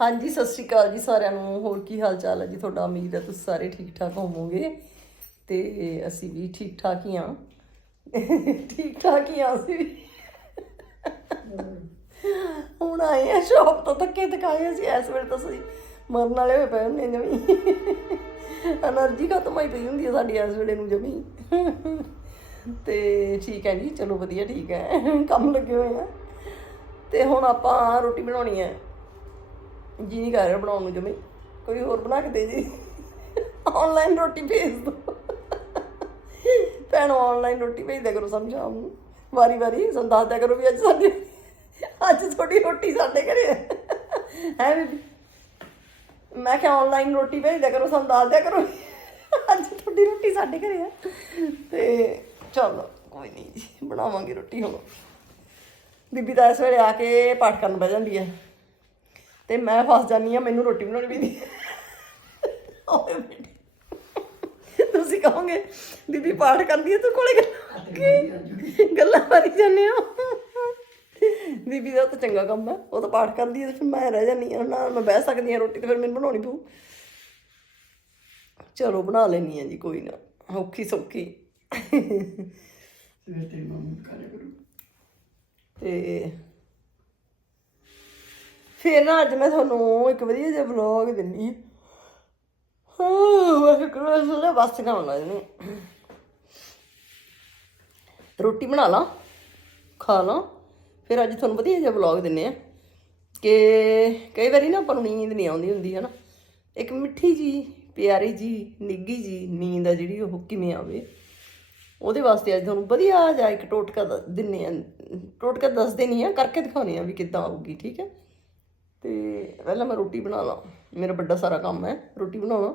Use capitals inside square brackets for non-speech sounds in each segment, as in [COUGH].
ਹਾਂਜੀ, ਸਤਿ ਸ਼੍ਰੀ ਅਕਾਲ ਜੀ ਸਾਰਿਆਂ ਨੂੰ। ਹੋਰ ਕੀ ਹਾਲ ਚਾਲ ਹੈ ਜੀ ਤੁਹਾਡਾ? ਉਮੀਦ ਹੈ ਤੁਸੀਂ ਸਾਰੇ ਠੀਕ ਠਾਕ ਹੋਵੋਗੇ ਤੇ ਅਸੀਂ ਵੀ ਠੀਕ ਠਾਕ ਹੀ। ਆ ਠੀਕ ਠਾਕ ਹੀ ਆ ਅਸੀਂ ਵੀ। ਹੁਣ ਆਏ ਆ ਸ਼ੌਪ ਤੋਂ, ਧੱਕੇ ਦਿਖਾਏ ਅਸੀਂ। ਇਸ ਵੇਲੇ ਤਾਂ ਅਸੀਂ ਮਰਨ ਵਾਲੇ ਹੋਏ ਪਏ ਹੁੰਦੇ ਜਮੀ। એનર્ਜੀ ਖਤਮ ਹੋਈ ਪਈ ਹੁੰਦੀ ਹੈ ਸਾਡੀ ਇਸ ਵੇਲੇ ਨੂੰ ਜਮੀ। ਤੇ ਠੀਕ ਹੈ ਜੀ, ਚਲੋ ਵਧੀਆ ਠੀਕ ਹੈ। ਕੰਮ ਲੱਗੇ ਹੋਏ ਆ। ਤੇ ਹੁਣ ਆਪਾਂ ਰੋਟੀ ਬਣਾਉਣੀ ਹੈ। ਜੀ ਨਹੀਂ ਕਰ ਰਿਹਾ ਬਣਾਉਣ ਨੂੰ ਜਮੀ। ਕੋਈ ਹੋਰ ਬਣਾ ਕੇ ਦੇ ਜੀ। ਆਨਲਾਈਨ ਰੋਟੀ ਭੇਜ ਦੋ। ਭੈਣੋ ਆਨਲਾਈਨ ਰੋਟੀ ਭੇਜ ਦਿਆ ਕਰੋ ਸਾਨੂੰ ਸ਼ਾਮ ਨੂੰ। ਵਾਰੀ ਵਾਰੀ ਸਾਨੂੰ ਦੱਸ ਦਿਆ ਕਰੋ ਵੀ ਅੱਜ ਸਾਡੇ ਅੱਜ ਤੁਹਾਡੀ ਰੋਟੀ ਸਾਡੇ ਘਰੇ ਹੈ ਹੈ ਬੀਬੀ? ਮੈਂ ਕਿਹਾ ਆਨਲਾਈਨ ਰੋਟੀ ਭੇਜ ਦਿਆ ਕਰੋ, ਸਾਨੂੰ ਦੱਸ ਦਿਆ ਕਰੋ ਅੱਜ ਤੁਹਾਡੀ ਰੋਟੀ ਸਾਡੇ ਘਰੇ ਹੈ ਤੇ ਚਲੋ, ਕੋਈ ਨਹੀਂ ਜੀ, ਬਣਾਵਾਂਗੇ ਰੋਟੀ ਹੁਣ। ਬੀਬੀ ਤਾਂ ਇਸ ਵੇਲੇ ਆ ਕੇ ਪਾਠ ਕਰਨ ਬਹਿ ਜਾਂਦੀ ਹੈ। ਤੇ ਮੈਂ ਫਸ ਜਾਨੀ ਆ ਮੈਨੂੰ ਰੋਟੀ ਬਣਾਉਣੀ ਪੈਂਦੀ। ਓਏ ਬੇਟੀ। ਤੁਸੀਂ ਕਹੋਗੇ ਬੀਬੀ ਪਾਠ ਕਰਦੀ ਹੈ ਤੂੰ ਕੋਲੇ ਗੱਲਾਂ- ਗੱਲਾਂ ਮਾਰੀ ਜਾਂਦੇ ਹੋ। ਬੀਬੀ ਦਾ ਤਾਂ ਚੰਗਾ ਕੰਮ ਹੈ ਉਹ ਤਾਂ ਪਾਠ ਕਰਦੀ ਹੈ ਤੇ ਫਿਰ ਮੈਂ ਰਹਿ ਜਾਂਦੀ ਹਾਂ ਨਾ ਮੈਂ ਬਹਿ ਸਕਦੀ ਹਾਂ ਰੋਟੀ ਤੇ ਫਿਰ ਮੈਨੂੰ ਬਣਾਉਣੀ ਪਊ। ਚਲੋ ਬਣਾ ਲੈਣੀ ਆ ਜੀ ਕੋਈ ਨਾ। ਔਖੀ ਸੌਖੀ। ਤੇ ਮੰਮ ਕਰਿਆ ਕਰੂ। ਤੇ ਫਿਰ ਨਾ ਅੱਜ ਮੈਂ ਤੁਹਾਨੂੰ ਇੱਕ ਵਧੀਆ ਜਿਹਾ ਵਲੌਗ ਦਿੰਨੀ ਹਾਂ, ਮੈਂ ਕਿਹਾ ਬਸ ਖਾਣ ਲੱਗ ਨੇ ਰੋਟੀ ਬਣਾ ਲਾਂ, ਖਾ ਲਾਂ, ਫਿਰ ਅੱਜ ਤੁਹਾਨੂੰ ਵਧੀਆ ਜਿਹਾ ਵਲੌਗ ਦਿੰਨੇ ਆ ਕਿ ਕਈ ਵਾਰੀ ਨਾ ਆਪਾਂ ਨੂੰ ਨੀਂਦ ਨਹੀਂ ਆਉਂਦੀ ਹੁੰਦੀ ਹੈ ਨਾ ਇੱਕ ਮਿੱਠੀ ਜੀ ਪਿਆਰੀ ਜੀ ਨਿੱਗੀ ਜੀ ਨੀਂਦ ਆ ਜਿਹੜੀ ਉਹ ਕਿਵੇਂ ਆਵੇ, ਉਹਦੇ ਵਾਸਤੇ ਅੱਜ ਤੁਹਾਨੂੰ ਵਧੀਆ ਜਿਹਾ ਇੱਕ ਟੋਟਕਾ ਦ- ਦਿੰਨੇ ਆ। ਟੋਟਕਾ ਦੱਸਦੇ ਨਹੀਂ ਆ, ਕਰਕੇ ਦਿਖਾਉਣੇ ਆ ਵੀ ਕਿੱਦਾਂ ਆਊਗੀ, ਠੀਕ ਹੈ। ਤੇ ਪਹਿਲਾਂ ਮੈਂ ਰੋਟੀ ਬਣਾ ਲਾਂ। ਮੇਰਾ ਵੱਡਾ ਸਾਰਾ ਕੰਮ ਹੈ ਰੋਟੀ ਬਣਾਉਣਾ।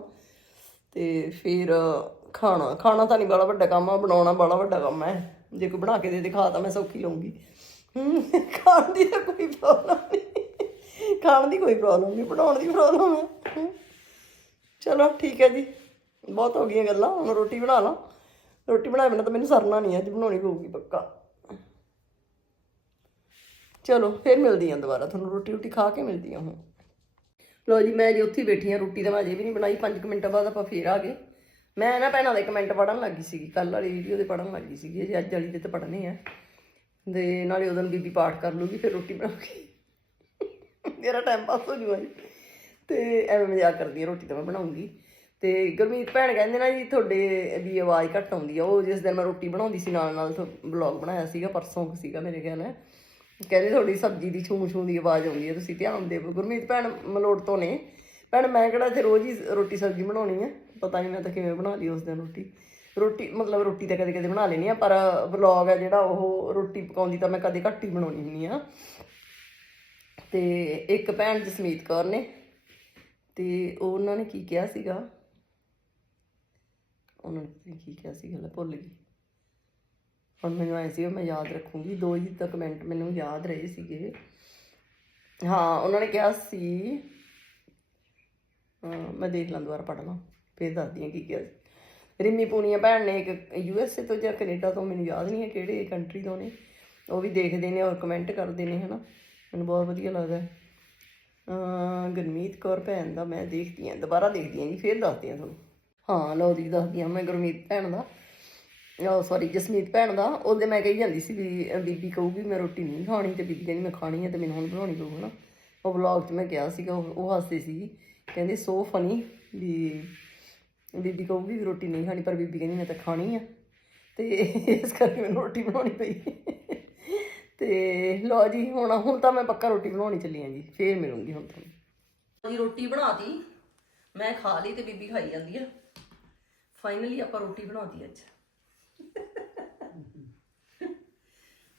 ਤੇ ਫਿਰ ਖਾਣਾ। ਖਾਣਾ ਤਾਂ ਨਹੀਂ ਬੜਾ ਵੱਡਾ ਕੰਮ ਆ, ਬਣਾਉਣਾ ਬੜਾ ਵੱਡਾ ਕੰਮ ਹੈ। ਜੇ ਕੋਈ ਬਣਾ ਕੇ ਦੇ ਦਿਖਾ ਤਾਂ ਮੈਂ ਸੌਖੀ ਲਊਂਗੀ। ਖਾਣ ਦੀ ਤਾਂ ਕੋਈ ਪ੍ਰੋਬਲਮ ਨਹੀਂ। ਖਾਣ ਦੀ ਕੋਈ ਪ੍ਰੋਬਲਮ ਨਹੀਂ, ਬਣਾਉਣ ਦੀ ਪ੍ਰੋਬਲਮ ਹੈ। ਚਲੋ, ਠੀਕ ਹੈ ਜੀ। ਬਹੁਤ ਹੋ ਗਈਆਂ ਗੱਲਾਂ, ਹੁਣ ਰੋਟੀ ਬਣਾ ਲਾਂ। ਰੋਟੀ ਬਣਾਏ ਬਿਨਾਂ ਤਾਂ ਮੈਨੂੰ ਸਰਨਾ ਨਹੀਂ ਅੱਜ ਬਣਾਉਣੀ ਪਊਗੀ ਪੱਕਾ। ਚਲੋ, ਫਿਰ ਮਿਲਦੀ ਹਾਂ ਦੁਬਾਰਾ, ਤੁਹਾਨੂੰ ਰੋਟੀ ਰੋਟੀ ਖਾ ਕੇ ਮਿਲਦੀ ਹਾਂ ਹੁਣ। ਲੋ ਜੀ, ਮੈਂ ਜੀ ਉੱਥੇ ਹੀ ਬੈਠੀ ਹਾਂ, ਰੋਟੀ ਤਾਂ ਮੈਂ ਅਜੇ ਵੀ ਨਹੀਂ ਬਣਾਈ 5 ਮਿੰਟਾਂ ਬਾਅਦ ਆਪਾਂ ਫੇਰ ਆ ਗਏ। ਮੈਂ ਨਾ ਭੈਣਾਂ ਦੇ ਕਮੈਂਟ ਪੜਨ ਲੱਗੀ ਸੀਗੀ ਕੱਲ ਵਾਲੀ ਵੀਡੀਓ ਦੇ ਪੜਨ ਲੱਗੀ ਸੀਗੀ ਜੀ ਅੱਜ ਵਾਲੀ ਦੇ ਤਾਂ ਪੜਨੇ ਆ। ਦੇ ਨਾਲੇ ਉਹਦੋਂ ਬੀਬੀ ਪਾਠ ਕਰ ਲੂਗੀ, ਫਿਰ ਰੋਟੀ ਬਣਾ ਕੇ। ਮੇਰਾ ਟਾਈਮ ਪਾਸ ਹੋ ਜੂਗਾ ਜੀ। ਤੇ ਐਵੇਂ ਮਜ਼ਾਕ ਕਰਦੀ ਆ, ਰੋਟੀ ਤਾਂ ਮੈਂ ਬਣਾਉਂਗੀ। ਤੇ ਗੁਰਮੀਤ ਭੈਣ ਕਹਿੰਦੇ ਨਾ ਜੀ, ਤੁਹਾਡੇ ਵੀ ਆਵਾਜ਼ ਘੱਟ ਆਉਂਦੀ ਆ। ਉਹ ਜਿਸ ਦਿਨ ਮੈਂ ਰੋਟੀ ਬਣਾਉਂਦੀ ਸੀ ਨਾਲ ਨਾਲ ਵਲੌਗ ਬਣਾਇਆ ਸੀਗਾ, ਪਰਸੋਂ ਕੁ ਸੀਗਾ ਮੇਰੇ ਖਿਆਲ ਹੈ ਕਹਿੰਦੇ ਤੁਹਾਡੀ ਸਬਜ਼ੀ ਦੀ ਛੂੰ ਛੂ ਦੀ ਆਵਾਜ਼ ਆਉਂਦੀ ਹੈ, ਤੁਸੀਂ ਧਿਆਨ ਦਿਓ। ਗੁਰਮੀਤ, ਭੈਣ ਮਲੋੜ ਤੋਂ ਨੇ। ਭੈਣ, ਮੈਂ ਕਿਹੜਾ ਇੱਥੇ ਰੋਜ਼ ਹੀ ਰੋਟੀ ਸਬਜ਼ੀ ਬਣਾਉਣੀ ਹੈ ਪਤਾ ਨਹੀਂ ਮੈਂ ਤਾਂ ਕਿਵੇਂ ਬਣਾ ਲਈ ਉਸ ਦਿਨ ਰੋਟੀ। ਰੋਟੀ, ਮਤਲਬ ਰੋਟੀ ਤਾਂ ਕਦੇ ਕਦੇ ਬਣਾ ਲੈਣੀ ਆ, ਪਰ ਵਲੌਗ ਹੈ ਜਿਹੜਾ ਉਹ ਰੋਟੀ ਪਕਾਉਂਦੀ ਤਾਂ ਮੈਂ ਕਦੇ ਘੱਟ ਹੀ ਬਣਾਉਣੀ ਹੁੰਦੀ ਆ। ਤੇ ਇੱਕ ਭੈਣ ਜਸਮੀਤ ਕੌਰ ਨੇ, ਤੇ ਉਹਨਾਂ ਨੇ ਕੀ ਕਿਹਾ ਸੀਗਾ? ਉਹਨਾਂ ਨੇ ਕੀ ਕਿਹਾ ਸੀਗਾ ਲੈ ਭੁੱਲ ਗਈ। ਹੁਣ ਮੈਨੂੰ ਆਏ ਸੀ ਮੈਂ ਯਾਦ ਰੱਖੂੰਗੀ। ਦੋ ਹੀ ਤਾਂ ਕਮੈਂਟ ਮੈਨੂੰ ਯਾਦ ਰਹੇ ਸੀਗੇ। ਹਾਂ, ਉਹਨਾਂ ਨੇ ਕਿਹਾ ਸੀ ਮੈਂ ਦੇਖ ਲਾਂ ਦੁਬਾਰਾ ਪੜ੍ਹ ਲਾਂ। ਫਿਰ ਦੱਸਦੀ ਹਾਂ ਕੀ ਕਿਹਾ ਰਿਮੀ ਰਿੰਮੀ ਪੂਨੀਆ ਭੈਣ ਨੇ ਇੱਕ ਯੂ ਐਸ ਏ ਤੋਂ ਜਾਂ ਕੈਨੇਡਾ ਤੋਂ, ਮੈਨੂੰ ਯਾਦ ਨਹੀਂ ਹੈ ਕਿਹੜੇ ਕੰਟਰੀ ਤੋਂ ਨੇ। ਉਹ ਵੀ ਦੇਖਦੇ ਨੇ ਔਰ ਕਮੈਂਟ ਕਰਦੇ ਨੇ, ਹਨਾ। ਮੈਨੂੰ ਬਹੁਤ ਵਧੀਆ ਲੱਗਦਾ ਹੈ। ਗੁਰਮੀਤ ਕੌਰ ਭੈਣ ਦਾ ਮੈਂ ਦੇਖਦੀ ਹਾਂ। ਦੁਬਾਰਾ ਦੇਖਦੀ ਹਾਂ ਜੀ, ਫਿਰ ਦੱਸਦੀ ਹਾਂ ਤੁਹਾਨੂੰ। ਹਾਂ, ਲਓ ਜੀ, ਦੱਸਦੀ ਹਾਂ ਮੈਂ ਗੁਰਮੀਤ ਭੈਣ ਦਾ। ਉਹ ਸੌਰੀ ਜਸਮੀਤ ਭੈਣ ਦਾ, ਉਹਦੇ ਮੈਂ ਕਹੀ ਜਾਂਦੀ ਸੀ ਵੀ ਬੀਬੀ ਕਹੂਗੀ ਮੈਂ ਰੋਟੀ ਨਹੀਂ ਖਾਣੀ ਤੇ ਬੀਬੀ ਕਹਿੰਦੀ ਮੈਂ ਖਾਣੀ ਹੈ ਤੇ ਮੈਨੂੰ ਹੁਣ ਬਣਾਉਣੀ ਪਊ ਨਾ ਉਹ ਵਲੌਗ 'ਚ ਮੈਂ ਕਿਹਾ ਸੀਗਾ, ਉਹ ਉਹ ਹੱਸਦੇ ਸੀ। ਕਹਿੰਦੇ ਸੋ ਫਨੀ ਵੀ ਬੀਬੀ ਕਹੂਗੀ ਵੀ ਰੋਟੀ ਨਹੀਂ ਖਾਣੀ, ਪਰ ਬੀਬੀ ਕਹਿੰਦੀ, ਮੈਂ ਤਾਂ ਖਾਣੀ ਆ। ਤੇ ਇਸ ਕਰਕੇ ਮੈਨੂੰ ਰੋਟੀ ਬਣਾਉਣੀ ਪਈ। ਤੇ ਲਓ ਜੀ, ਹੁਣ ਹੁਣ ਤਾਂ ਮੈਂ ਪੱਕਾ ਰੋਟੀ ਬਣਾਉਣੀ ਚੱਲੀ ਆ ਜੀ, ਫੇਰ ਮਿਲੂੰਗੀ ਹੁਣ ਤੁਹਾਨੂੰ। ਜੀ, ਰੋਟੀ ਬਣਾਤੀ, ਮੈਂ ਖਾ ਲਈ ਤੇ ਬੀਬੀ ਖਾਈ ਜਾਂਦੀ ਆ। ਫਾਈਨਲੀ ਆਪਾਂ ਰੋਟੀ ਬਣਾਤੀ ਅੱਜ।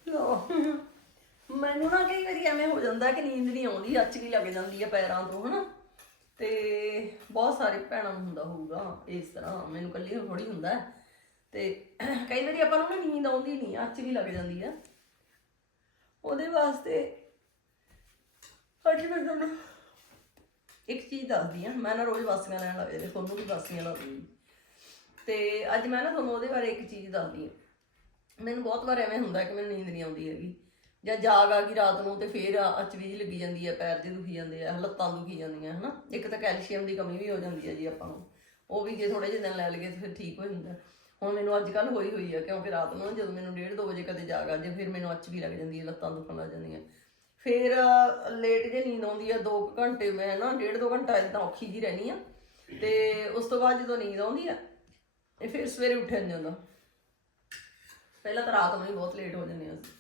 ਲਓ ਮੈਨੂੰ ਨਾ ਕਈ ਵਾਰੀ ਐਵੇਂ ਹੋ ਜਾਂਦਾ ਕਿ ਨੀਂਦ ਨਹੀਂ ਆਉਂਦੀ, ਅੱਚ ਲੱਗ ਜਾਂਦੀ ਹੈ ਪੈਰਾਂ ਤੋਂ, ਹਨਾ। ਤੇ ਬਹੁਤ ਸਾਰੇ ਭੈਣਾਂ ਨੂੰ ਹੁੰਦਾ ਹੋਊਗਾ ਇਸ ਤਰ੍ਹਾਂ, ਮੈਨੂੰ ਕੱਲੀ ਨੂੰ ਥੋੜੀ ਹੁੰਦਾ। ਤੇ ਕਈ ਵਾਰੀ ਆਪਾਂ ਨੂੰ ਨਾ ਨੀਂਦ ਆਉਂਦੀ ਨਹੀਂ ਅੱਚ ਲੱਗ ਜਾਂਦੀ ਆ। ਉਹਦੇ ਵਾਸਤੇ ਅੱਜ ਮੈਂ ਤੁਹਾਨੂੰ ਇੱਕ ਚੀਜ਼ ਦੱਸਦੀ ਆ, ਮੈਂ ਨਾ ਰੋਜ਼ ਵਾਸੀਆਂ ਲੈਣ ਲੱਗ ਜਾਂਦੀ ਤੁਹਾਨੂੰ ਵੀ ਬਾਸੀਆਂ ਲੱਗਦੀ ਤੇ ਅੱਜ ਮੈਂ ਨਾ ਤੁਹਾਨੂੰ ਉਹਦੇ ਬਾਰੇ ਇੱਕ ਚੀਜ਼ ਦੱਸਦੀ ਆ ਮੈਨੂੰ ਬਹੁਤ ਵਾਰ ਐਵੇਂ ਹੁੰਦਾ ਕਿ ਮੈਨੂੰ ਨੀਂਦ ਨਹੀਂ ਆਉਂਦੀ ਹੈਗੀ। ਜਾਂ ਜਾਗ ਆ ਗਈ ਰਾਤ ਨੂੰ ਤੇ ਫੇਰ ਅਚਵੀਜ ਲੱਗੀ ਜਾਂਦੀ ਹੈ ਪੈਰ ਜੇ ਦੁਖੀ ਜਾਂਦੇ ਆ, ਲੱਤਾਂ ਦੁਖੀ ਜਾਂਦੀਆਂ, ਹਨਾ? ਇੱਕ ਤਾਂ ਕੈਲਸ਼ੀਅਮ ਦੀ ਕਮੀ ਵੀ ਹੋ ਜਾਂਦੀ ਹੈ ਜੀ ਆਪਾਂ ਨੂੰ। ਉਹ ਵੀ ਜੇ ਥੋੜੇ ਜਿਹੇ ਦਿਨ ਲੈ ਲਈਏ ਤੇ ਫਿਰ ਠੀਕ ਹੋ ਜਾਂਦਾ। ਹੁਣ ਮੈਨੂੰ ਅੱਜ ਕੱਲ ਹੋਈ ਹੋਈ ਆ, ਕਿਉਂਕਿ ਰਾਤ ਨੂੰ ਜਦੋਂ ਮੈਨੂੰ 1:30 2 ਵਜੇ ਕਦੇ ਜਾਗ ਆ ਜੇ, ਫਿਰ ਮੈਨੂੰ ਅੱਛ ਵੀ ਲੱਗ ਜਾਂਦੀ ਹੈ ਲੱਤਾਂ ਦੁਖਣ ਲੱਗ ਜਾਂਦੀਆਂ। ਫਿਰ ਲੇਟ ਜੇ ਨੀਂਦ ਆਉਂਦੀ ਆ 2 ਘੰਟੇ ਮੈਂ ਨਾ 1.5 2 ਘੰਟਾ ਇਦਾਂ ਔਖੀ ਜੀ ਰਹਿਣੀ ਆ। ਤੇ ਉਸ ਤੋਂ ਬਾਅਦ ਜਦੋਂ ਨੀਂਦ ਆਉਂਦੀ ਆ ਇਹ ਫਿਰ ਸਵੇਰੇ ਉੱਠਿਆ ਨਹੀਂ ਜਾਂਦਾ। ਪਹਿਲਾਂ ਤਾਂ ਰਾਤ ਨੂੰ ਹੀ ਬਹੁਤ ਲੇਟ ਹੋ ਜਾਂਦੇ ਆ ਅਸੀਂ।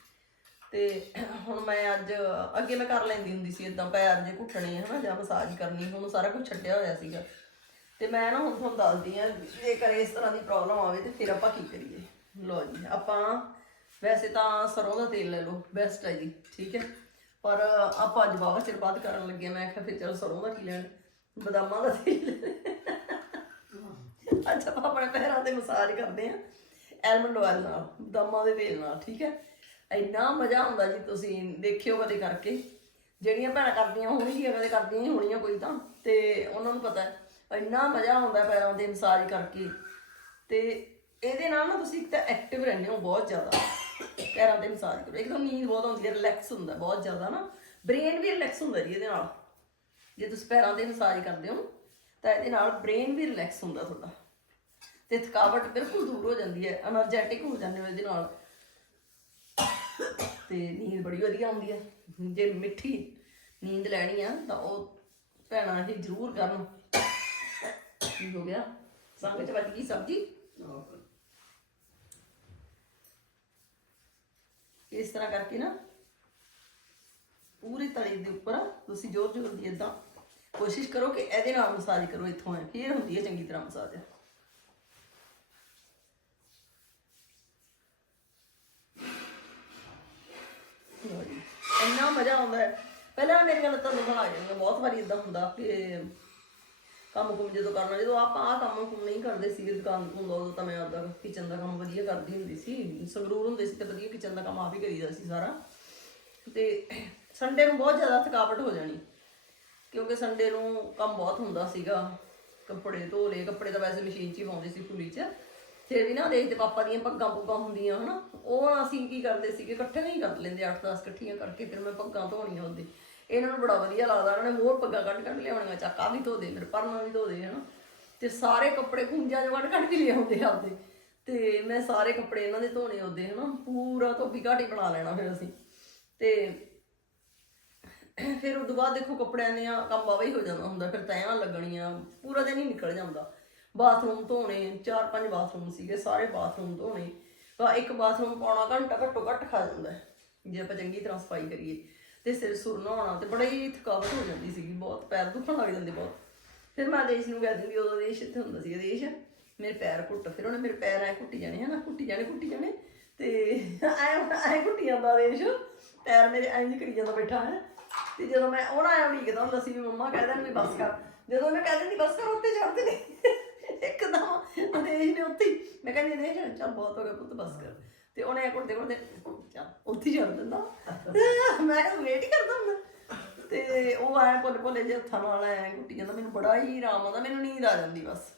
ਤੇ ਹੁਣ ਮੈਂ ਅੱਜ, ਅੱਗੇ ਮੈਂ ਕਰ ਲੈਂਦੀ ਹੁੰਦੀ ਸੀ ਇਦਾਂ ਪੈਰ ਜੇ ਘੁੱਟਣੇ ਹਨਾ, ਜਾਂ ਮਸਾਜ ਕਰਨੀ, ਹੁਣ ਸਾਰਾ ਕੁਝ ਛੱਡਿਆ ਹੋਇਆ ਸੀਗਾ। ਤੇ ਮੈਂ ਨਾ ਹੁਣ ਤੁਹਾਨੂੰ ਦੱਸਦੀ ਆ ਜੇਕਰ ਇਸ ਤਰ੍ਹਾਂ ਦੀ ਪ੍ਰੋਬਲਮ ਆਵੇ ਤੇ ਫਿਰ ਆਪਾਂ ਕੀ ਕਰੀਏ? ਲੋ ਜੀ, ਆਪਾਂ ਵੈਸੇ ਤਾਂ ਸਰੋਂ ਦਾ ਤੇਲ ਲੈ ਲਓ ਬੈਸਟ ਹੈ ਜੀ, ਠੀਕ ਹੈ। ਪਰ ਆਪਾਂ ਅੱਜ ਬਾਵਾ ਚਿਰ ਬਾਅਦ ਕਰਨ ਲੱਗੇ ਮੈਂ ਕਿਹਾ ਫਿਰ ਚਲ ਸਰੋਂ ਦਾ ਕੀ ਲੈਣ? ਬਦਾਮਾਂ ਦਾ ਤੇਲ ਅੱਜ ਆਪਾਂ ਆਪਣੇ ਪੈਰਾਂ ਤੇ ਮਸਾਜ ਕਰਦੇ ਆ ਐਲਮੰਡ ਆਇਲ ਨਾਲ, ਦਮਾਂ ਦੇ ਤੇਲ ਨਾਲ, ਠੀਕ ਹੈ? ਇੰਨਾ ਮਜ਼ਾ ਆਉਂਦਾ ਜੀ ਤੁਸੀਂ ਦੇਖਿਓ ਕਦੇ ਕਰਕੇ। ਜਿਹੜੀਆਂ ਭੈਣਾਂ ਕਰਦੀਆਂ ਹੋਣਗੀਆਂ, ਕਦੇ ਕਰਦੀਆਂ ਹੀ ਹੋਣੀਆਂ ਕੋਈ ਤਾਂ। ਤੇ ਉਹਨਾਂ ਨੂੰ ਪਤਾ ਹੈ, ਇੰਨਾ ਮਜ਼ਾ ਆਉਂਦਾ ਪੈਰਾਂ ਤੇ ਮਸਾਜ ਕਰਕੇ। ਤੇ ਇਹਦੇ ਨਾਲ ਨਾ ਤੁਸੀਂ ਇੱਕ ਤਾਂ ਐਕਟਿਵ ਰਹਿੰਦੇ ਹੋ ਬਹੁਤ ਜ਼ਿਆਦਾ। ਪੈਰਾਂ ਤੇ ਮਸਾਜ ਕਰੋ। ਇੱਕਦਮ ਨੀਂਦ ਬਹੁਤ ਆਉਂਦੀ ਹੈ ਰਿਲੈਕਸ ਹੁੰਦਾ ਬਹੁਤ ਜ਼ਿਆਦਾ ਨਾ। ਬ੍ਰੇਨ ਵੀ ਰਿਲੈਕਸ ਹੁੰਦਾ ਜੀ ਇਹਦੇ ਨਾਲ। ਜੇ ਤੁਸੀਂ ਪੈਰਾਂ ਤੇ ਮਸਾਜ ਕਰਦੇ ਹੋ ਤਾਂ ਇਹਦੇ ਨਾਲ ਬ੍ਰੇਨ ਵੀ ਰਿਲੈਕਸ ਹੁੰਦਾ ਤੁਹਾਡਾ। ਤੇ ਥਕਾਵਟ ਬਿਲਕੁਲ ਦੂਰ ਹੋ ਜਾਂਦੀ ਹੈ એનર્ਜੈਟਿਕ ਹੋ ਜਾਂਦੇ ਹੋ ਇਹਦੇ ਨਾਲ। ਤੇ ਨੀਂਦ ਬੜੀ ਵਧੀਆ ਆਉਂਦੀ ਹੈ। ਜੇ ਮਿੱਠੀ ਨੀਂਦ ਲੈਣੀ ਆ, ਤਾਂ ਉਹ ਭੈਣਾ ਇਹ ਜ਼ਰੂਰ ਕਰਨ। ਕੀ ਹੋ ਗਿਆ? ਸੰਗ ਚ ਵੱਜ ਗਈ ਸਬਜੀ? ਇਸ ਤਰ੍ਹਾਂ ਕਰਕੇ ਨਾ, ਪੂਰੀ ਤਲੀ ਦੇ ਉੱਪਰ ਤੁਸੀਂ ਜ਼ੋਰ ਜ਼ੋਰ ਦੀ ਇਦਾਂ ਕੋਸ਼ਿਸ਼ ਕਰੋ ਕਿ ਇਹਦੇ ਨਾਲ ਮਸਾਜ ਕਰੋ, ਇੱਥੋਂ ਐ, ਫੇਰ ਹੁੰਦੀ ਹੈ ਚੰਗੀ ਤਰ੍ਹਾਂ ਮਸਾਜ। ਇੰਨਾ ਮਜ਼ਾ ਆਉਂਦਾ ਹੈ। ਪਹਿਲਾਂ ਮੇਰੀਆਂ ਲੱਤਾਂ ਦੁਖਣ ਆ ਜਾਂਦੀਆਂ ਬਹੁਤ ਵਾਰੀ ਇਦਾਂ ਹੁੰਦਾ ਕਿ ਕੰਮ ਕੁਮ ਜਦੋਂ ਕਰਨਾ, ਜਦੋਂ ਆਪਾਂ ਆ ਕੰਮ ਕੁਮ ਨਹੀਂ ਕਰਦੇ ਸੀ ਦੁਕਾਨ ਤੋਂ ਉਦੋਂ ਤਾਂ ਮੈਂ ਆਪਦਾ ਕਿਚਨ ਦਾ ਕੰਮ ਵਧੀਆ ਕਰਦੀ ਹੁੰਦੀ ਸੀ। ਸੰਗਰੂਰ ਹੁੰਦੇ ਸੀ ਤੇ ਵਧੀਆ ਕਿਚਨ ਦਾ ਕੰਮ ਆਪ ਹੀ ਕਰੀਦਾ ਸੀ ਸਾਰਾ। ਤੇ ਸੰਡੇ ਨੂੰ ਬਹੁਤ ਜ਼ਿਆਦਾ ਥਕਾਵਟ ਹੋ ਜਾਣੀ। ਕਿਉਂਕਿ ਸੰਡੇ ਨੂੰ ਕੰਮ ਬਹੁਤ ਹੁੰਦਾ ਸੀਗਾ। ਕੱਪੜੇ ਧੋ ਲਏ ਕੱਪੜੇ ਤਾਂ ਵੈਸੇ ਮਸ਼ੀਨ 'ਚ ਹੀ ਪਾਉਂਦੇ ਸੀ ਫੁੱਲੀ 'ਚ। ਫਿਰ ਵੀ ਨਾ ਦੇਖਦੇ ਪਾਪਾ ਦੀਆਂ ਪੱਗਾਂ ਪੁੱਗਾਂ ਹੁੰਦੀਆਂ, ਹਨਾ। ਉਹ ਅਸੀਂ ਕੀ ਕਰਦੇ ਸੀਗੇ, ਇਕੱਠੇ ਨਹੀਂ ਕਰ ਲੈਂਦੇ 8-10 ਇਕੱਠੀਆਂ ਕਰਕੇ ਫਿਰ ਮੈਂ ਪੱਗਾਂ ਧੋਣੀਆਂ ਹੁੰਦੀ ਇਹਨਾਂ ਨੂੰ ਬੜਾ ਵਧੀਆ ਲੱਗਦਾ, ਉਹਨਾਂ ਨੇ ਹੋਰ ਪੱਗਾਂ ਕੱਢ ਕੱਢ ਲਿਆਉਣੀਆਂ, ਚੱਕਾ ਵੀ ਧੋ ਦੇ ਮੇਰੇ ਪਰਨਾ ਵੀ ਧੋ ਦੇ ਹਨਾ। ਤੇ ਸਾਰੇ ਕੱਪੜੇ ਖੁੰਝਾਂ ਜੋ ਕੱਢ ਕੱਢ ਕੇ ਲਿਆਉਂਦੇ ਆਪਦੇ। ਤੇ ਮੈਂ ਸਾਰੇ ਕੱਪੜੇ ਇਹਨਾਂ ਦੇ ਧੋਣੇ ਹੁੰਦੇ ਹਨਾ। ਪੂਰਾ ਧੋਬੀ ਘਾਟੀ ਬਣਾ ਲੈਣਾ ਫਿਰ ਅਸੀਂ। ਤੇ ਫਿਰ ਉਸ ਤੋਂ ਬਾਅਦ ਦੇਖੋ ਕੱਪੜਿਆਂ ਦੇ ਕੰਮ ਵਾਵਾ ਹੀ ਹੋ ਜਾਂਦਾ ਹੁੰਦਾ, ਫਿਰ ਤੈਆਂ ਲੱਗਣੀਆਂ, ਪੂਰਾ ਦਿਨ ਹੀ ਨਿਕਲ ਜਾਂਦਾ। ਬਾਥਰੂਮ ਧੋਣੇ, ਚਾਰ ਪੰਜ ਬਾਥਰੂਮ ਸੀਗੇ, ਸਾਰੇ ਬਾਥਰੂਮ ਧੋਣੇ, ਤਾਂ ਇੱਕ ਬਾਥਰੂਮ ਪਾਉਣਾ ਘੰਟਾ ਘੱਟੋ ਘੱਟ ਖਾ ਜਾਂਦਾ ਜੇ ਆਪਾਂ ਚੰਗੀ ਤਰ੍ਹਾਂ ਸਫ਼ਾਈ ਕਰੀਏ। ਤੇ ਸਿਰ ਸੁਰ ਨਹਾਉਣਾ ਤੇ ਬੜਾ ਹੀ ਥਕਾਵਟ ਹੋ ਜਾਂਦੀ ਸੀਗੀ, ਬਹੁਤ, ਪੈਰ ਦੁਖਣ ਲੱਗ ਜਾਂਦੇ ਬਹੁਤ। ਫਿਰ ਮੈਂ ਦੇਸ਼ ਨੂੰ ਕਹਿ ਦਿੰਦੀ, ਉਦੋਂ ਦੇਸ਼ ਇੱਥੇ ਹੁੰਦਾ ਸੀਗਾ, ਦੇਸ਼, ਮੇਰੇ ਪੈਰ ਘੁੱਟ, ਫਿਰ ਉਹਨੇ ਮੇਰੇ ਪੈਰ ਐ ਘੁੱਟੀ ਜਾਣੇ, ਹਨਾ, ਘੁੱਟੀ ਜਾਣੇ ਘੁੱਟੀ ਜਾਣੇ, ਤੇ ਐ ਐ ਘੁੱਟੀ ਜਾਂਦਾ ਦੇਸ਼, ਪੈਰ ਮੇਰੇ ਐਂ ਕਰੀ ਜਾਂਦਾ ਬੈਠਾ, ਹੈ। ਤੇ ਜਦੋਂ ਮੈਂ ਉਹਨਾਂ ਆਇਆ ਉਡੀਕਦਾ ਹੁੰਦਾ ਸੀ ਵੀ ਮੰਮਾ ਕਹਿ ਦੇਣ ਵੀ ਬਸ ਕਰ। ਜਦੋਂ ਮੈਂ ਕਹਿ ਦਿੰਦੀ, ਬਸ ਕਰ ਉੱਤੇ ਚੜਦੇ ਨੇ। ਇੱਕਦਮ ਦੇਸ਼ ਨੇ ਉੱਤੇ ਮੈਂ ਕਹਿੰਦੀ ਦੇਸ਼ ਚੱਲ ਬਹੁਤ ਹੋ ਗਿਆ ਪੁੱਤ, ਬਸ ਕਰ। ਤੇ ਉਹਨੇ ਐ ਘੁੱਟਦੇ ਘੁੱਟਦੇ, ਚੱਲ ਉੱਥੇ ਚੜ ਦਿੰਦਾ। ਮੈਂ ਕਿਹਾ ਵੇਟ ਹੀ ਕਰਦਾ ਹੁੰਦਾ। ਤੇ ਉਹ ਆਇਆ ਭੁੱਲ ਭੁੱਲੇ ਜੇ ਹੱਥਾਂ ਨਾਲ ਆਇਆ ਘੁੱਟੀ ਜਾਂਦਾ। ਮੈਨੂੰ ਬੜਾ ਹੀ ਆਰਾਮ ਆਉਂਦਾ, ਮੈਨੂੰ ਨੀਂਦ ਆ ਜਾਂਦੀ ਬਸ।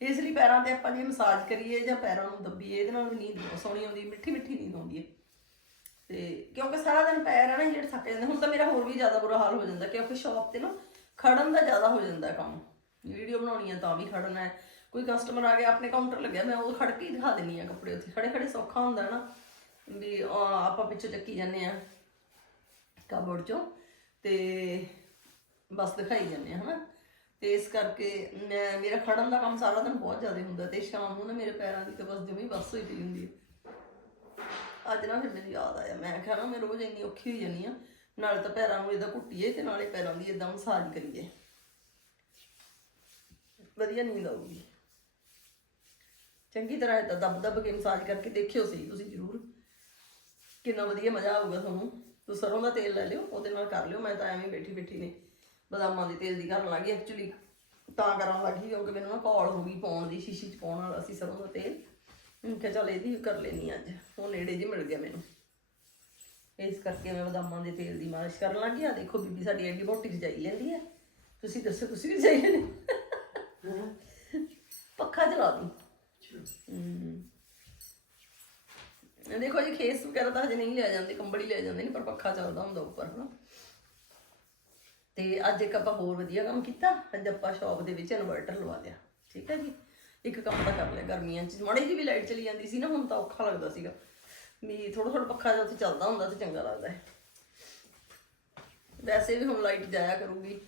ਇਸ ਲਈ ਪੈਰਾਂ ਤੇ ਆਪਾਂ ਜੇ ਮਸਾਜ ਕਰੀਏ ਜਾਂ ਪੈਰਾਂ ਨੂੰ ਦੱਬੀਏ, ਇਹਦੇ ਨਾਲ ਨੀਂਦ ਬਹੁਤ ਸੋਹਣੀ ਆਉਂਦੀ, ਮਿੱਠੀ ਮਿੱਠੀ ਨੀਂਦ ਆਉਂਦੀ ਹੈ। ਤੇ ਕਿਉਂਕਿ ਸਾਰਾ ਦਿਨ ਪੈਰ ਹੈ ਨਾ ਜਿਹੜੇ ਥੱਕ ਜਾਂਦੇ ਹੁਣ ਤਾਂ ਮੇਰਾ ਹੋਰ ਵੀ ਜ਼ਿਆਦਾ ਬੁਰਾ ਹਾਲ ਹੋ ਜਾਂਦਾ ਕਿਉਂਕਿ ਸ਼ਾਪ ਤੇ ਨਾ ਖੜਨ ਦਾ ਜ਼ਿਆਦਾ ਹੋ ਜਾਂਦਾ ਕੰਮ। ਵੀਡੀਓ ਬਣਾਉਣੀ ਹੈ ਤਾਂ ਵੀ ਖੜਨਾ ਹੈ। ਕੋਈ ਕਸਟਮਰ ਆ ਗਿਆ ਆਪਣੇ ਕਾਊਂਟਰ ਲੱਗਿਆ ਮੈਂ ਉਹ ਖੜ ਕੇ ਹੀ ਦਿਖਾ ਦਿੰਨੀ ਆ ਕੱਪੜੇ ਉੱਥੇ। ਖੜੇ ਖੜੇ ਸੌਖਾ ਹੁੰਦਾ ਨਾ ਵੀ ਅਹ, ਆਪਾਂ ਪਿੱਛੇ ਚੱਕੀ ਜਾਂਦੇ ਆ ਕਬੋਰਡ ਚੋਂ ਤੇ ਬਸ ਦਿਖਾਈ ਜਾਂਦੇ ਆ ਹਨਾ? ਤੇ ਇਸ ਕਰਕੇ ਮੈਂ ਮੇਰਾ ਖੜਨ ਦਾ ਕੰਮ ਸਾਰਾ ਦਿਨ ਬਹੁਤ ਜ਼ਿਆਦਾ ਹੁੰਦਾ ਤੇ ਸ਼ਾਮ ਨੂੰ ਨਾ ਮੇਰੇ ਪੈਰਾਂ ਦੀ ਤਾਂ ਬਸ ਜਮੀ ਬਸ ਹੋਈ ਪਈ ਹੁੰਦੀ ਹੈ। ਅੱਜ ਨਾ ਫਿਰ ਮੈਨੂੰ ਯਾਦ ਆਇਆ, ਮੈਂ ਕਿਹਾ ਨਾ ਮੈਂ ਰੋਜ਼ ਇੰਨੀ ਔਖੀ ਹੋਈ ਜਾਂਦੀ ਆ, ਨਾਲੇ ਤਾਂ ਪੈਰਾਂ ਨੂੰ ਇਦਾਂ ਘੁੱਟੀਏ ਤੇ ਨਾਲੇ ਪੈਰਾਂ ਦੀ ਇਦਾਂ ਮਸਾਜ ਕਰੀਏ। ਵਧੀਆ ਨੀਂਦ ਆਊਗੀ। ਚੰਗੀ ਤਰ੍ਹਾਂ ਇਦਾਂ ਦਬ ਦਬ ਕੇ ਮਸਾਜ ਕਰਕੇ ਦੇਖਿਓ ਸਹੀ ਤੁਸੀਂ ਜ਼ਰੂਰ। ਕਿੰਨਾ ਵਧੀਆ ਮਜ਼ਾ ਆਊਗਾ ਤੁਹਾਨੂੰ। ਤੁਸੀਂ ਸਰੋਂ ਦਾ ਤੇਲ ਲੈ ਲਿਓ, ਉਹਦੇ ਨਾਲ ਕਰ ਲਿਓ, ਮੈਂ ਤਾਂ ਐਵੇਂ ਬੈਠੀ ਬੈਠੀ ਨੇ ਬਦਾਮਾਂ ਦੇ ਤੇਲ ਦੀ ਕਰਨ ਲੱਗੀ ਐਕਚੁਅਲੀ ਤਾਂ ਕਰਨ ਲੱਗੀ ਕਿਉਂਕਿ ਮੈਨੂੰ ਨਾ ਕਾਲ ਹੋ ਗਈ ਪਾਉਣ ਦੀ, ਸ਼ੀਸ਼ੀ ਚ ਪਾਉਣ ਵਾਲਾ ਸੀ ਸਰੋਂ ਦਾ ਤੇਲ। ਮੈਂ ਕਿਹਾ ਚੱਲ ਇਹਦੀ ਵੀ ਕਰ ਲੈਣੀ ਅੱਜ। ਉਹ ਨੇੜੇ ਜੀ ਮਿਲ ਗਿਆ ਮੈਨੂੰ। ਇਸ ਕਰਕੇ ਮੈਂ ਬਦਾਮਾਂ ਦੇ ਤੇਲ ਦੀ ਮਾਲਿਸ਼ ਕਰਨ ਲੱਗੀ। ਆ ਦੇਖੋ ਬੀਬੀ ਸਾਡੀ ਐਡੀ ਮੋਟੀ ਰਜਾਈ ਲੈਂਦੀ ਹੈ। ਤੁਸੀਂ ਦੱਸੋ ਤੁਸੀਂ ਵੀ ਰਜਾਈ ਲੈਂਦੇ ਪੱਖਾ ਚਲਾ ਦੂੰ। ਦੇਖੋ ਜੀ, ਖੇਸ ਵਗੈਰਾ ਤਾਂ ਹਜੇ ਨਹੀਂ ਲਿਆ ਜਾਂਦੇ, ਕੰਬਲ ਹੀ ਲਿਆ ਜਾਂਦੇ ਨੇ, ਪਰ ਪੱਖਾ ਚੱਲਦਾ ਹੁੰਦਾ ਉੱਪਰ, ਹਨਾ। ਤੇ ਅੱਜ ਇੱਕ ਆਪਾਂ ਹੋਰ ਵਧੀਆ ਕੰਮ ਕੀਤਾ। ਅੱਜ ਆਪਾਂ ਸ਼ਾਪ ਦੇ ਵਿੱਚ ਇਨਵਰਟਰ ਲਵਾ ਲਿਆ। ਠੀਕ ਹੈ ਜੀ? ਇੱਕ ਕੰਮ ਤਾਂ ਕਰ ਲਿਆ ਗਰਮੀਆਂ 'ਚ। ਮਾੜੀ ਜੀ ਵੀ ਲਾਈਟ ਚਲੀ ਜਾਂਦੀ ਸੀ ਨਾ, ਹੁਣ ਤਾਂ ਔਖਾ ਲੱਗਦਾ ਸੀਗਾ। ਵੀ ਥੋੜਾ ਥੋੜਾ ਪੱਖਾ ਜਿਹਾ ਉੱਥੇ ਚੱਲਦਾ ਹੁੰਦਾ ਤੇ ਚੰਗਾ ਲੱਗਦਾ ਹੈ। ਵੈਸੇ ਵੀ ਹੁਣ ਲਾਈਟ ਜਾਇਆ ਕਰੂਗੀ।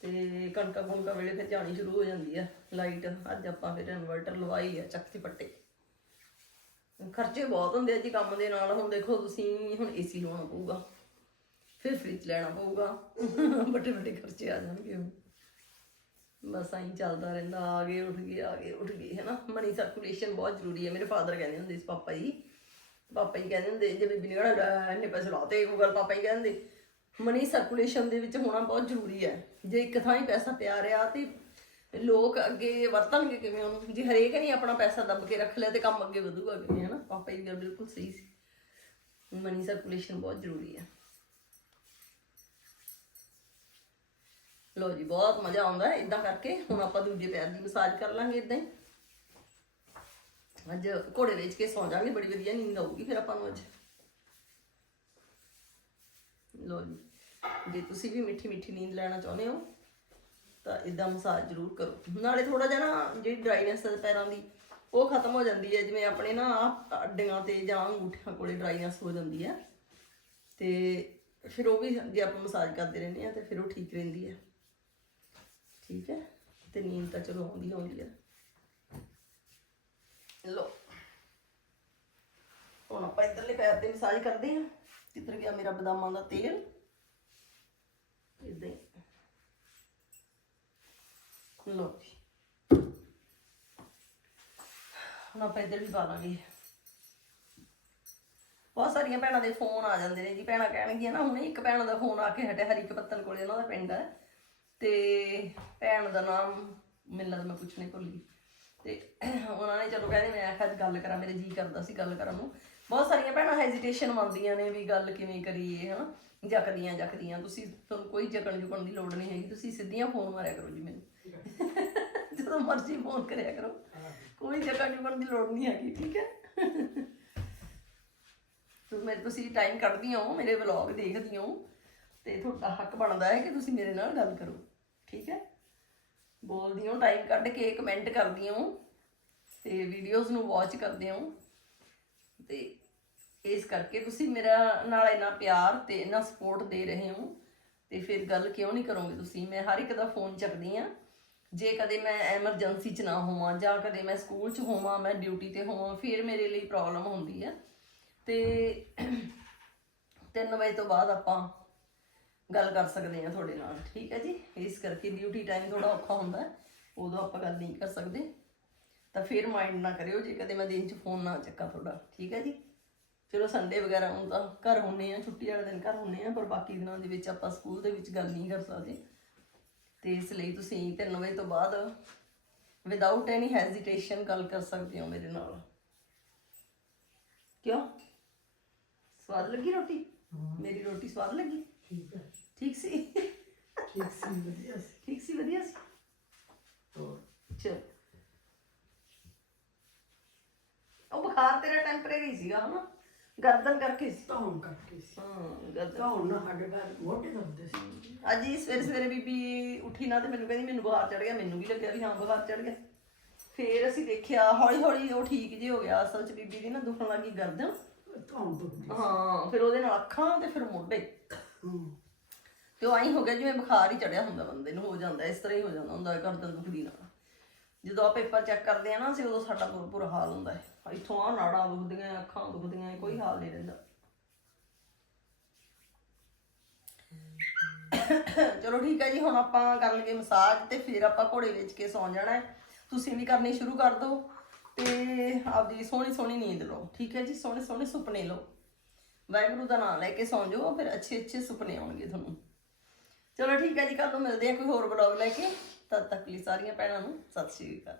ਤੇ ਕਣਕਾਂ ਕੁਣਕਾਂ ਵੇਲੇ ਫਿਰ ਜਾਣੀ ਸ਼ੁਰੂ ਹੋ ਜਾਂਦੀ ਆ। ਲਾਈਟ ਅੱਜ ਆਪਾਂ ਫਿਰ ਇਨਵਰਟਰ ਲਵਾਈ ਆ, ਚੱਕ ਪੱਟੇ। ਖਰਚੇ ਬਹੁਤ ਹੁੰਦੇ ਆ ਜੀ ਕੰਮ ਦੇ ਨਾਲ। ਹੁਣ ਦੇਖੋ ਤੁਸੀਂ, ਹੁਣ ਏਸੀ ਲਵਾਉਣਾ ਪਊਗਾ। ਫਿਰ ਫ੍ਰਿਜ ਲੈਣਾ ਪਊਗਾ। ਵੱਡੇ ਵੱਡੇ ਖਰਚੇ ਆ ਜਾਣਗੇ ਹੁਣ। ਬਸ ਐਂ ਚੱਲਦਾ ਰਹਿੰਦਾ, ਆ ਗਏ, ਉੱਠ ਗਏ, ਆ ਗਏ, ਉੱਠ ਗਏ, ਹੈਨਾ? ਮਨੀ ਸਰਕੂਲੇਸ਼ਨ ਬਹੁਤ ਜ਼ਰੂਰੀ ਹੈ, ਮੇਰੇ ਫਾਦਰ ਕਹਿੰਦੇ ਹੁੰਦੇ ਸੀ, ਪਾਪਾ ਜੀ। ਪਾਪਾ ਜੀ ਕਹਿੰਦੇ ਹੁੰਦੇ, ਜੇ ਬੀਬੀ ਨੇ ਕਹਿਣਾ ਇੰਨੇ ਪੈਸੇ ਲਾਤੇ ਗੂਗਲ ਪਾਪਾ ਜੀ ਕਹਿੰਦੇ ਮਨੀ ਸਰਕੂਲੇਸ਼ਨ ਦੇ ਵਿੱਚ ਹੋਣਾ ਬਹੁਤ ਜ਼ਰੂਰੀ ਹੈ। ਜੇ ਇੱਕ ਥਾਂ ਹੀ ਪੈਸਾ ਪਿਆ ਰਿਹਾ ਤੇ ਲੋਕ ਅੱਗੇ ਵਰਤਣਗੇ ਕਿਵੇਂ ਉਹਨੂੰ? ਜੇ ਹਰੇਕ ਨੇ ਆਪਣਾ ਪੈਸਾ ਦੱਬ ਕੇ ਰੱਖ ਲਿਆ ਤੇ ਕੰਮ ਅੱਗੇ ਵਧੂਗਾ ਕਿਵੇਂ, ਹੈਨਾ? ਪਾਪਾ ਜੀ ਗੱਲ ਬਿਲਕੁਲ ਸਹੀ ਸੀ। ਮਨੀ ਸਰਕੂਲੇਸ਼ਨ ਬਹੁਤ ਜ਼ਰੂਰੀ ਹੈ। ਲੋ ਜੀ, ਬਹੁਤ ਮਜ਼ਾ ਆਉਂਦਾ ਹੈ ਇਦਾਂ ਕਰਕੇ। ਹੁਣ ਆਪਾਂ ਦੂਜੇ ਪੈਰ ਦੀ ਮਸਾਜ ਕਰ ਲਾਂਗੇ ਇਦਾਂ ਹੀ। ਅੱਜ ਘੋੜੇ ਵੇਚ ਕੇ ਸੌਂ ਜਾਾਂਗੇ ਬੜੀ ਵਧੀਆ ਨੀਂਦ ਆਊਗੀ ਫਿਰ ਆਪਾਂ ਨੂੰ ਅੱਜ। ਲੋ ਜੀ, ਜੇ ਤੁਸੀਂ ਵੀ ਮਿੱਠੀ ਮਿੱਠੀ ਨੀਂਦ ਲੈਣਾ ਚਾਹੁੰਦੇ ਹੋ, ਤਾਂ ਇਦਾਂ ਮਸਾਜ ਜ਼ਰੂਰ ਕਰੋ। ਨਾਲੇ ਥੋੜਾ ਜਿਹਾ ਨਾ ਜਿਹੜੀ ਡਰਾਈਨੈਸ ਹੈ ਪੈਰਾਂ ਦੀ, ਉਹ ਖਤਮ ਹੋ ਜਾਂਦੀ ਹੈ। ਜਿਵੇਂ ਆਪਣੇ ਨਾ ਆਹ ਅੱਡੀਆਂ ਤੇ ਜਾਂ ਅੰਗੂਠਿਆਂ ਕੋਲੇ ਡਰਾਈਨੈਸ ਹੋ ਜਾਂਦੀ ਹੈ। ਤੇ ਫਿਰ ਉਹ ਵੀ ਜੇ ਆਪਾਂ ਮਸਾਜ ਕਰਦੇ ਰਹਿੰਦੇ ਆ ਤੇ ਫਿਰ ਉਹ ਠੀਕ ਰਹਿੰਦੀ ਹੈ। ਠੀਕ ਹੈ? ਤੇ ਨੀਂਦ ਤਾਂ ਚਲੋ ਆਉਂਦੀ ਆਉਂਦੀ ਹੈ ਲੋ ਹੁਣ ਆਪਾਂ ਇਧਰਲੇ ਪੈਰ ਤੇ ਮਸਾਜ ਕਰਦੇ ਹਾਂ। ਕਿੱਧਰ ਗਿਆ ਮੇਰਾ ਬਦਾਮਾਂ ਦਾ ਤੇਲ। ਇਦਾਂ ਲੋ ਜੀ। ਹੁਣ ਆਪਾਂ ਇੱਧਰ ਵੀ ਪਾ ਲਾਂਗੇ। ਬਹੁਤ ਸਾਰੀਆਂ ਭੈਣਾਂ ਦੇ ਫੋਨ ਆ ਜਾਂਦੇ ਨੇ ਜੀ। ਭੈਣਾਂ ਕਹਿਣਗੀਆਂ ਨਾ, ਹੁਣੇ ਇੱਕ ਭੈਣ ਦਾ ਫੋਨ ਆ ਕੇ ਹਟਿਆ ਹਰੀਕ ਪੱਤਨ ਕੋਲੇ, ਉਹਨਾਂ ਦਾ ਪਿੰਡ ਹੈ। ਤੇ ਭੈਣ ਦਾ ਨਾਮ ਮੈਨੂੰ ਲੱਗਦਾ ਮੈਂ ਪੁੱਛਣੇ ਭੁੱਲ ਤੇ ਉਹਨਾਂ ਨੇ ਚਲੋ ਕਹਿੰਦੇ, ਮੈਂ ਆਖਿਆ ਗੱਲ ਕਰਾਂ, ਮੇਰੇ ਜੀ ਕਰਦਾ ਸੀ ਗੱਲ ਕਰਨ ਨੂੰ। ਬਹੁਤ ਸਾਰੀਆਂ ਭੈਣਾਂ ਹੈਜ਼ਿਟੇਸ਼ਨ ਮੰਨਦੀਆਂ ਨੇ ਵੀ ਗੱਲ ਕਿਵੇਂ ਕਰੀਏ, ਹਨਾ? ਜਕਦੀਆਂ ਜਕਦੀਆਂ। ਤੁਸੀਂ, ਤੁਹਾਨੂੰ ਕੋਈ ਜਕਣ ਜੁਕਣ ਦੀ ਲੋੜ ਨਹੀਂ ਹੈਗੀ। ਤੁਸੀਂ ਸਿੱਧੀਆਂ ਫੋਨ ਮਾਰਿਆ ਕਰੋ ਜੀ ਮੈਨੂੰ। [LAUGHS] ਜਦੋਂ ਮਰਜ਼ੀ ਫੋਨ ਕਰਿਆ ਕਰੋ। ਕੋਈ ਜਕਣ ਜੁਕਣ ਦੀ ਲੋੜ ਨਹੀਂ ਹੈਗੀ, ਠੀਕ ਹੈ? [LAUGHS] ਤੁਸੀਂ ਮੇਰੇ ਤੁਸੀਂ ਟਾਈਮ ਕੱਢਦੀ ਹੋ ਮੇਰੇ ਵਲੌਗ ਦੇਖਦੀ ਹੋ ਤੇ ਤੁਹਾਡਾ ਹੱਕ ਬਣਦਾ ਹੈ ਕਿ ਤੁਸੀਂ ਮੇਰੇ ਨਾਲ ਗੱਲ ਕਰੋ। ਠੀਕ ਹੈ? ਬੋਲਦੀ ਹੋ, ਟਾਈਮ ਕੱਢ ਕੇ ਕਮੈਂਟ ਕਰਦੀ ਹੋ ਤੇ ਵੀਡੀਓਜ਼ ਨੂੰ ਵਾਚ ਕਰਦੇ ਹੋ। ਤੇ ਇਸ ਕਰਕੇ ਤੁਸੀਂ ਮੇਰਾ ਨਾਲ ਇੰਨਾ ਪਿਆਰ ਤੇ ਇੰਨਾ ਸਪੋਰਟ ਦੇ ਰਹੇ ਹੋ ਤੇ ਫਿਰ ਗੱਲ ਕਿਉਂ ਨਹੀਂ ਕਰੋਗੇ ਤੁਸੀਂ? ਮੈਂ ਹਰ ਇੱਕ ਦਾ ਫੋਨ ਚੱਕਦੀ ਆ ਜੇ ਕਦੇ ਮੈਂ ਐਮਰਜੈਂਸੀ 'ਚ ਨਾ ਹੋਵਾਂ ਜਾਂ ਕਦੇ ਮੈਂ ਸਕੂਲ 'ਚ ਹੋਵਾਂ, ਮੈਂ ਡਿਊਟੀ ਤੇ ਹੋਵਾਂ, ਫਿਰ ਮੇਰੇ ਲਈ ਪ੍ਰੋਬਲਮ ਹੁੰਦੀ ਹੈ। ਤੇ 3 ਵਜੇ ਤੋਂ ਬਾਅਦ ਆਪਾਂ ਗੱਲ ਕਰ ਸਕਦੇ ਹਾਂ ਤੁਹਾਡੇ ਨਾਲ ਠੀਕ ਹੈ ਜੀ? ਇਸ ਕਰਕੇ ਡਿਊਟੀ ਟਾਈਮ ਥੋੜਾ ਔਖਾ ਹੁੰਦਾ ਉਦੋਂ ਆਪਾਂ ਗੱਲ ਨਹੀਂ ਕਰ ਸਕਦੇ। ਤਾਂ ਫਿਰ ਮਾਈਂਡ ਨਾ ਕਰਿਓ ਜੇ ਕਦੇ ਮੈਂ ਦਿਨ 'ਚ ਫੋਨ ਨਾ ਚੱਕਾਂ ਤੁਹਾਡਾ ਠੀਕ ਹੈ ਜੀ? ਚਲੋ ਸੰਡੇ ਵਗੈਰਾ ਹੁਣ ਤਾਂ ਘਰ ਹੁੰਨੇ ਆ ਛੁੱਟੀ ਵਾਲੇ ਦਿਨ ਘਰ ਹੁੰਨੇ ਆ ਪਰ ਬਾਕੀ ਦਿਨਾਂ ਦੇ ਵਿੱਚ ਆਪਾਂ ਸਕੂਲ ਦੇ ਵਿੱਚ ਗੱਲ ਨਹੀਂ ਕਰ ਸਕਦੇ। ਤੇ ਇਸ ਲਈ ਤੁਸੀਂ 3 ਵਜੇ ਤੋਂ ਬਾਅਦ ਵਿਦਆਊਟ ਐਨੀ ਹੈਜ਼ਿਟੇਸ਼ਨ ਗੱਲ ਕਰ ਸਕਦੇ ਹੋ ਮੇਰੇ ਨਾਲ। ਕਿਉਂ? ਸਵਾਦ ਲੱਗੀ ਰੋਟੀ? ਮੇਰੀ ਰੋਟੀ ਸਵਾਦ ਲੱਗੀ? ਠੀਕ ਹੈ ਠੀਕ ਸੀ ਠੀਕ ਸੀ ਵਧੀਆ ਸੀ ਠੀਕ ਸੀ ਵਧੀਆ ਸੀ ਹੋਰ ਚਲ ਉਹ ਬੁਖਾਰ ਤੇਰਾ ਟੈਂਪਰੇਰੀ ਸੀਗਾ ਹਨਾ ਗਰਦਨ ਕਰਕੇ ਸੀ ਧੌਣ ਕਰਕੇ ਸੀ ਹਾਂ ਗਰਦਨ ਧੌਣ ਨਾਲ ਸਾਡੇ ਪੈਰ ਮੋਢੇ ਦਰਦੇ ਸੀ ਅੱਜ ਹੀ ਸਵੇਰੇ ਸਵੇਰੇ ਬੀਬੀ ਉੱਠੀ ਨਾ ਤੇ ਮੈਨੂੰ ਕਹਿੰਦੀ ਮੈਨੂੰ ਬੁਖਾਰ ਚੜ ਗਿਆ ਮੈਨੂੰ ਵੀ ਲੱਗਿਆ ਵੀ ਹਾਂ ਬੁਖਾਰ ਚੜ ਗਿਆ। ਫੇਰ ਅਸੀਂ ਦੇਖਿਆ ਹੌਲੀ ਹੌਲੀ ਉਹ ਠੀਕ ਜੇ ਹੋ ਗਿਆ ਅਸਲ 'ਚ ਬੀਬੀ ਦੀ ਨਾ ਦੁਖਣ ਲੱਗੀ ਗਰਦਨ। ਧੌਣ ਦੁਖਦੀ ਹਾਂ ਫਿਰ ਉਹਦੇ ਨਾਲ ਅੱਖਾਂ ਤੇ ਫਿਰ ਮੋਢੇ। ਤੇ ਉਹ ਐਂ ਹੋ ਗਿਆ ਜਿਵੇਂ ਬੁਖਾਰ ਹੀ ਚੜਿਆ ਹੁੰਦਾ ਬੰਦੇ ਨੂੰ, ਹੋ ਜਾਂਦਾ, ਇਸ ਤਰ੍ਹਾਂ ਹੀ ਹੋ ਜਾਂਦਾ ਹੁੰਦਾ ਗਰਦਨ ਦੁਖਦੀ ਨਾਲ। ਜਦੋਂ ਆ ਪੇਪਰ ਚੈੱਕ ਕਰਦੇ ਆ ਨਾ ਅਸੀਂ, ਉਦੋਂ ਸਾਡਾ ਬੁਰਾ ਬੁਰਾ ਹਾਲ ਹੁੰਦਾ ਹੈ। ਇੱਥੋਂ ਆ ਨਾੜਾਂ ਦੁਖਦੀਆਂ, ਅੱਖਾਂ ਦੁਖਦੀਆਂ ਕੋਈ ਹਾਲ ਨਹੀਂ ਰਹਿੰਦਾ। ਚਲੋ ਠੀਕ ਹੈ ਜੀ, ਹੁਣ ਆਪਾਂ ਕਰ ਲਈਏ ਮਸਾਜ ਤੇ ਫਿਰ ਆਪਾਂ ਘੋੜੇ ਵੇਚ ਕੇ ਸੌਂ ਜਾਣਾ ਹੈ। ਤੁਸੀਂ ਵੀ ਕਰਨੀ ਸ਼ੁਰੂ ਕਰ ਦਿਓ ਤੇ ਆਪਦੀ ਸੋਹਣੀ ਸੋਹਣੀ ਨੀਂਦ ਲਓ। ਠੀਕ ਹੈ ਜੀ ਸੋਹਣੇ ਸੋਹਣੇ ਸੁਪਨੇ ਲਓ। ਵਾਹਿਗੁਰੂ ਦਾ ਨਾਮ ਲੈ ਕੇ ਸੌਂ ਜਾਓ, ਫਿਰ ਅੱਛੇ ਅੱਛੇ ਸੁਪਨੇ ਆਉਣਗੇ ਤੁਹਾਨੂੰ। ਚਲੋ ਠੀਕ ਹੈ ਜੀ ਕੱਲ ਨੂੰ ਮਿਲਦੇ ਆ ਕੋਈ ਹੋਰ ਬਲੌਗ ਲੈ ਕੇ। ਤਦ ਤੱਕ ਲਈ ਸਾਰੀਆਂ ਭੈਣਾਂ ਨੂੰ ਸਤਿ ਸ਼੍ਰੀ ਅਕਾਲ।